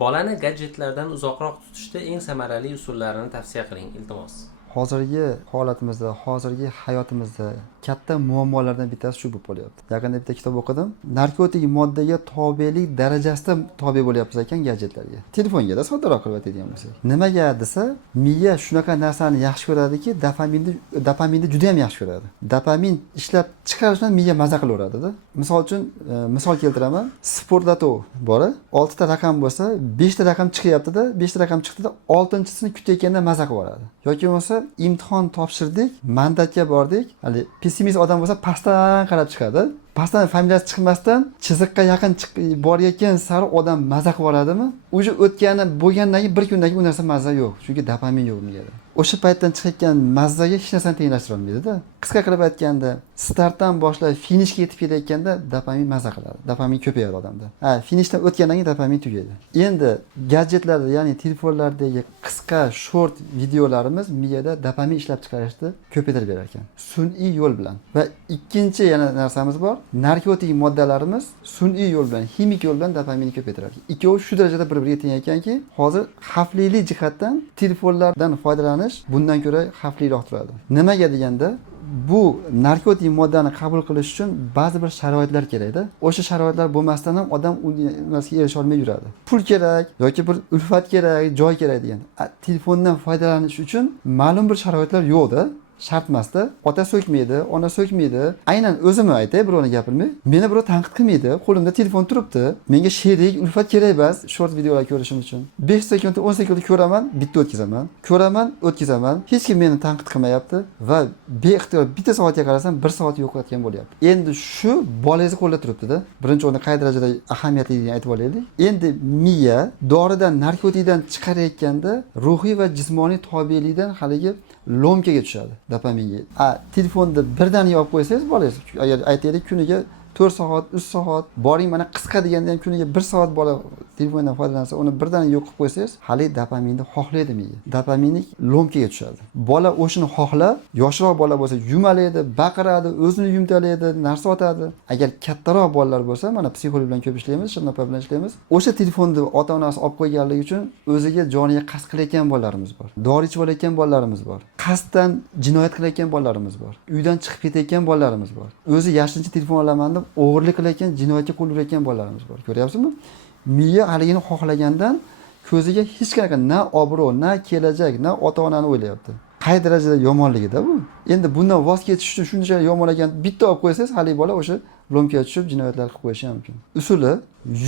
Bolani gadjetlardan uzoqroq tutishda eng samarali usullarini tavsiya qiling, iltimos. Hozirgi holatimizda, hozirgi hayotimizda katta muammolardan bittasi shu bo'lib qolyapti. Yaqinda bitta kitob o'qidim. Narkotik moddaga tobelik darajasida tobe bo'lyapmiz ekan gadjetlarga. Telefonga soddaroq qilib aytadigan bo'lsak. Nimaga desa, miya shunaqa narsani yaxshi ko'radiki, dopaminni juda ham yaxshi ko'radi. Dopamin ishlab chiqarishdan miya maza qilaveradi-da. Misol uchun, misol keltiraman. Sportloto bor. 6 ta raqam bo'lsa, 5 ta raqam chiqyapti-da, 5 ta raqam chiqdi-da, 6-chisini kutayotganda maza qilib yuboradi. Yoki bo'lsa imtihon topshirdik, mandatga bordik. Hali pessimist odam bo'lsa pastdan qarab chiqadi. Pastdan familiyasi chiqmasdan chiziqqa yaqin borayotgan sari odam maza qilib yuboradimi? O'sha o'tgani bo'lgandan keyin bir kundan keyin u narsa mazza yo'q. Chunki dopamin yo'q miyada. O'sha paytdan chiqayotgan mazzaga hech narsani tenglashtira olmaydi-da. Qisqa qilib aytganda, startdan boshlab finishga yetib kelayotganda dopamin maza qiladi. Dopamin ko'payadi odamda. Finishdan o'tgandan keyin dopamin tugaydi. Endi gadjetlarda, ya'ni telefonlardagi qisqa short videolarimiz miyada dopamin ishlab chiqarishni ko'paytirib berar ekan. Sun'iy yo'l bilan. Va ikkinchi yana narsamiz bor. Narkotik moddalarimiz sun'iy yo'l bilan, ximik yo'l bilan dopaminni ko'paytiradi. Ikkovi shu darajada bir-biriga teng ekanki, hozir xavflilik jihatdan telefonlardan foydalanish bundan ko'ra xavfliroq turadi. Nimaga deganda, bu narkotik moddani qabul qilish uchun ba'zi bir sharoitlar kerak-da. O'sha sharoitlar bo'lmasdan ham odam u narsaga erisha olmay yuradi. Pul kerak yoki bir ulfat kerak, joy kerak degan. Telefondan foydalanish uchun ma'lum bir sharoitlar yo'q-da. Shart emasda. Ota so'kmaydi, ona so'kmaydi. Aynan o'zimni aytay, birovni gapirmay. Meni birov tanqid qilmaydi. Qo'limda telefon turibdi. Menga sherik, ulfat kerak emas short videolar ko'rishim uchun. 5 sekund, 10 sekund ko'raman, bitta o'tkazaman. Ko'raman, o'tkazaman. Hech kim meni tanqid qilmayapti va beixtiyor bitta soatga qarasam 1 soat yo'qotgan bo'lyapti. Endi shu bolangizni qo'lda turibdi-da. Birinchi o'rinda qay darajada ahamiyatliligini aytib olaylik. Endi miya doridan, narkotikdan chiqarayotganda ruhiy va jismoniy tobelikdan haligi lomkaga tushadi, dopaminga. Telefonda birdaniga olib qo'ysangiz bolangiz, agar aytaylik kuniga 4 soat, 3 soat, boring mana qisqa deganda ham kuniga 1 soat bola telefondan foydalansa, uni birdaniga yo'q qilib qo'ysangiz, hali dopaminni xohlaydi miya. Dopaminni lomkaga tushadi. Bola o'shini xohlab, yoshroq bola bo'lsa yumalaydi, baqiradi, o'zini yumtalaydi, narsa otadi. Agar kattaroq bolalar bo'lsa, mana psixolog bilan ko'p ishlaymiz, Shirnopa bilan ishlaymiz. O'sha telefonni ota-onasi olib qo'yganligi uchun o'ziga joniga qasd qilayotgan bolalarimiz bor. Dori ichib olayotgan bolalarimiz bor. Qasddan jinoyat qilayotgan bolalarimiz bor. Uydan chiqib ketayotgan bolalarimiz bor. O'zi yashirincha telefon olaman deb o'g'irlik qilayotgan, jinoyatga qo'l urayotgan bolalarimiz bor. Ko'ryapsizmi? Miya haligini xohlagandan ko'ziga hech qanaqa na obro', na kelajak, na ota-onani o'ylayapti. Qay darajada yomonligida bu? Endi bundan voz kechish uchun shuncha yomon ekan bitta olib qo'ysangiz, hali bola o'sha lomkaga tushib jinoyatlar qilib qo'yishi mumkin. Usuli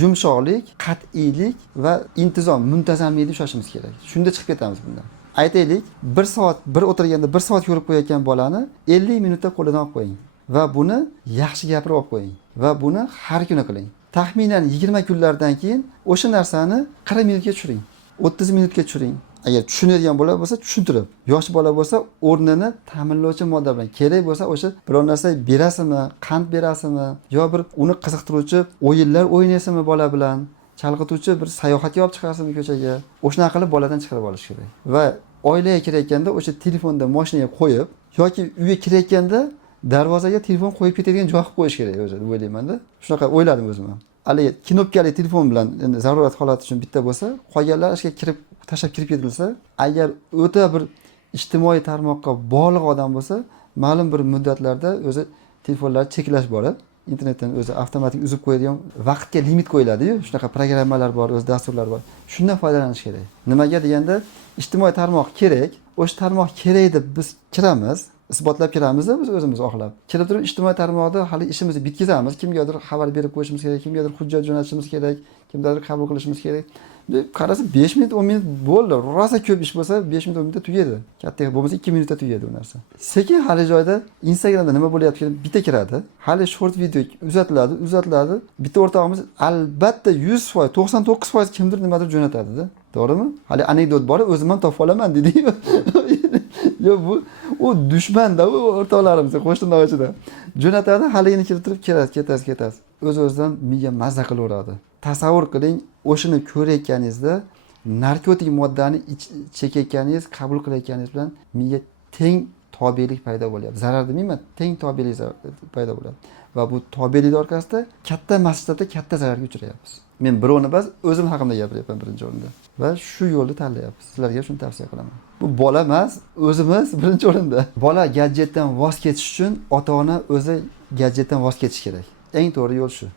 yumshoqlik, qat'iylik va intizom, muntazamlikni ushlashimiz kerak. Shunda chiqib ketamiz bundan. Aytaylik, 1 soat, bir o'tirganda 1 soat ko'rib qo'yayotgan bolani 50 minutda qo'lidan olib qo'ying va buni yaxshi gapirib olib qo'ying va buni har kuni qiling. Taxminan 20 kunlardan keyin o'sha narsani 40 minutga tushiring, 30 minutga tushiring. Agar tushunadigan bola bo'lsa tushuntirib, yosh bola bo'lsa o'rnini ta'minlovchi modda bilan, kerak bo'lsa o'sha biror narsa berasizmi, qand berasizmi, yo bir uni qiziqtiruvchi o'yinlar o'ynaysizmi bola bilan, chalg'ituvchi bir sayohatga olib chiqasizmi ko'chaga. O'shana qilib boladan chiqarib olish kerak. Va oilaga kirayotganda o'sha telefonda mashinaga qo'yib yoki uyga kirayotganda darvozaga telefon qo'yib ketadigan joy qilib qo'yish kerak o'zi, deb o'ylayman-da. Shunaqa o'yladim o'zim ham. Hali knopkali telefon bilan endi zarurat holati uchun bitta bo'lsa, qolganlar ishga kirib, tashlab kirib ketilsa, agar o'ta bir ijtimoiy tarmoqqa bog'liq odam bo'lsa, ma'lum bir muddatlarda o'zi telefonlar cheklash borib, internetdan o'zi avtomatik uzib qo'yadigan vaqtga limit qo'yiladi-yu, shunaqa programmalar bor, o'z dasturlar bor. Shundan foydalanish kerak. Nimaga deganda, ijtimoiy tarmoq kerak, o'sha tarmoq kerak deb biz kiramiz, isbotlab kiramiz-da biz o'zimiz xohlab. Kirib turib ijtimoiy tarmoqda hali ishimizni bitkazamiz, kimgadir xabar berib qo'yishimiz kerak, kimgadir hujjat jo'natishimiz kerak, kimgadir qabul qilishimiz kerak. Qarasa 5 minut, 10 minut bo'ldi. Rosa ko'p ish bo'lsa 5 minut, 10 minutda tugaydi. Katta bo'lmasa 2 minutda tugaydi u narsa. Sekin hali joyda Instagramda nima bo'lyapti bitta kiradi. Hali short video uzatiladi. Bitta o'rtog'imiz albatta 100%, 99% kimdir nimadir jo'natadi-da. To'g'rimi? Hali anekdot bor, o'zim ham topib olaman dedi-yu. Yo bu u dushmanda u o'rtoqlarimiz, qo'shnilar ichida. Jo'natadi, haligini keltirib ketasiz. O'z-o'zidan miya mazza qilaveradi. Tasavvur qiling, o'shini ko'rayotganingizda narkotik moddani chekayotganingiz, qabul qilayotganingiz bilan miya teng tobelik paydo bo'lyapti. Zarar demayman, teng tobelik paydo bo'ladi. Va bu tobelik orqasida katta masshtabda katta zararga uchrayapmiz. Men birovni emas, o'zim haqimda gapiryapman birinchi o'rinda. Va shu yo'lni tanlayapmiz. Sizlarga shuni tavsiya qilaman. Bu bola emas, o'zimiz birinchi o'rinda. Bola gadjetdan voz kechish uchun ota-ona o'zi gadjetdan voz kechish kerak. Eng to'g'ri yo'l shu.